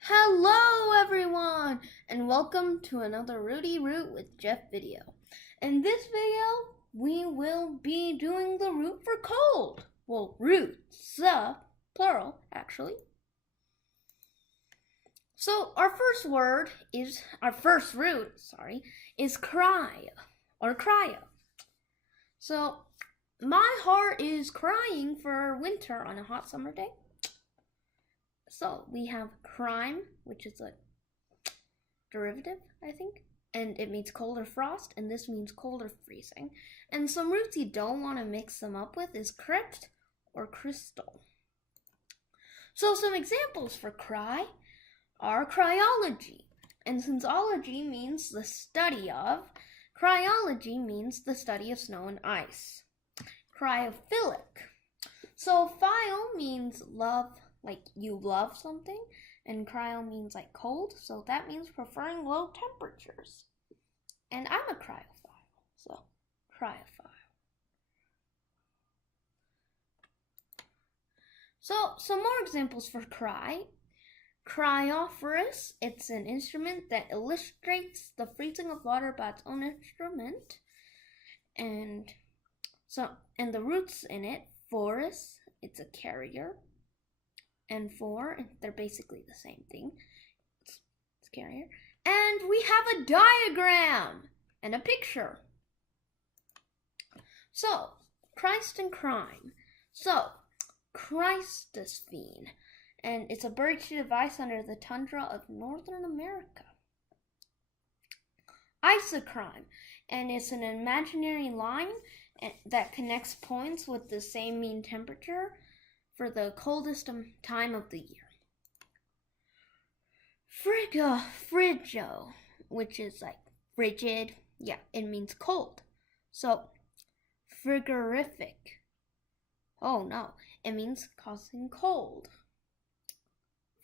Hello everyone and welcome to another Rooty Root with Jeff video. In this video, we will be doing the root for cold. Well, roots, plural actually. So our first root is cry or cryo. So my heart is crying for winter on a hot summer day. So we have crime, which is a derivative, I think, and it means cold or frost, and this means cold or freezing. And some roots you don't want to mix them up with is crypt or crystal. So some examples for cry are cryology, and since ology means the study of, cryology means the study of snow and ice. Cryophilic. So phile means love, like you love something, and cryo means like cold, so that means preferring low temperatures. And I'm a cryophile, so cryophile. So some more examples for cry. Cryophorus, it's an instrument that illustrates the freezing of water by its own instrument. And the roots in it, phorus, it's a carrier. And phor, they're basically the same thing. It's carrier. And we have a diagram and a picture. So, Christ and crime. So, Christosphere, and it's a buried device under the tundra of Northern America. Isocrime, and it's an imaginary line that connects points with the same mean temperature for the coldest time of the year. Frigio, which is like frigid. Yeah, it means cold. So, frigorific. Oh no, it means causing cold.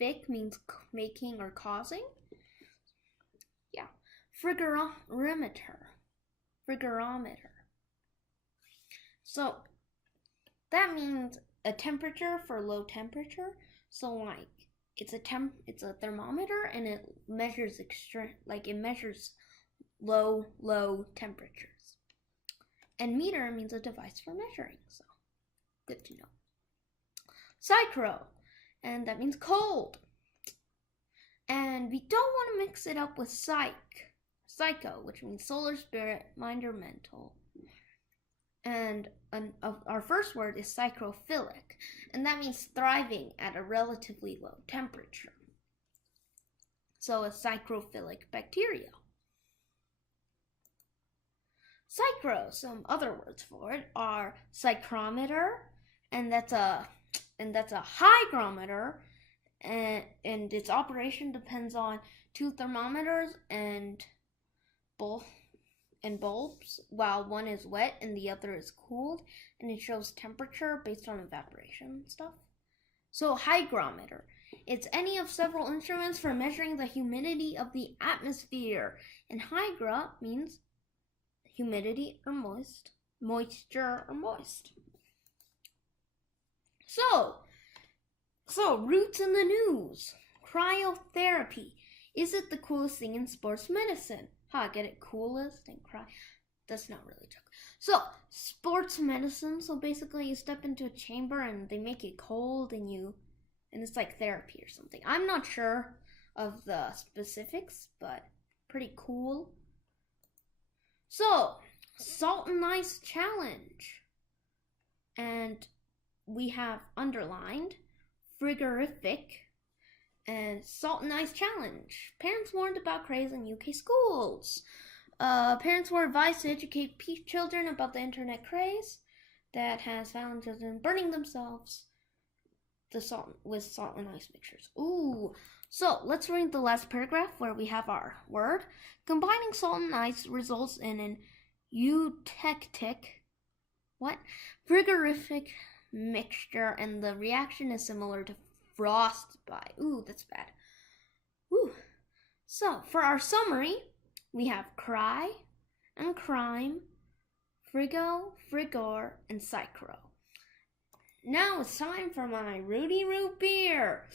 Fic means making or causing. Yeah. Frigorometer. So, that means a temperature for low temperature. So like it's a thermometer, and it measures low temperatures. And meter means a device for measuring, so good to know. Psychro, and that means cold. And we don't want to mix it up with psycho, which means solar, spirit, mind, or mental. And our first word is psychrophilic, and that means thriving at a relatively low temperature. So a psychrophilic bacteria. Psychro, some other words for it are psychrometer, and that's a hygrometer, and its operation depends on two thermometers and bulbs, while one is wet and the other is cooled, and it shows temperature based on evaporation and stuff. So hygrometer, it's any of several instruments for measuring the humidity of the atmosphere, and hygra means humidity or moisture or moist. So roots in the news. Cryotherapy. Is it the coolest thing in sports medicine? Get it? Coolest and cry. That's not really true. So, sports medicine. So basically, you step into a chamber and they make it cold, and it's like therapy or something. I'm not sure of the specifics, but pretty cool. So, salt and ice challenge, and we have underlined frigorific. And salt and ice challenge. Parents warned about craze in UK schools. Parents were advised to educate children about the internet craze that has found children burning themselves with salt and ice mixtures. Ooh. So let's read the last paragraph where we have our word. Combining salt and ice results in an eutectic, frigorific mixture, and the reaction is similar to frostbite. Ooh, that's bad. Ooh. So, for our summary, we have cry and crime, frigo, frigor, and psychro. Now it's time for my Rooty Root beer.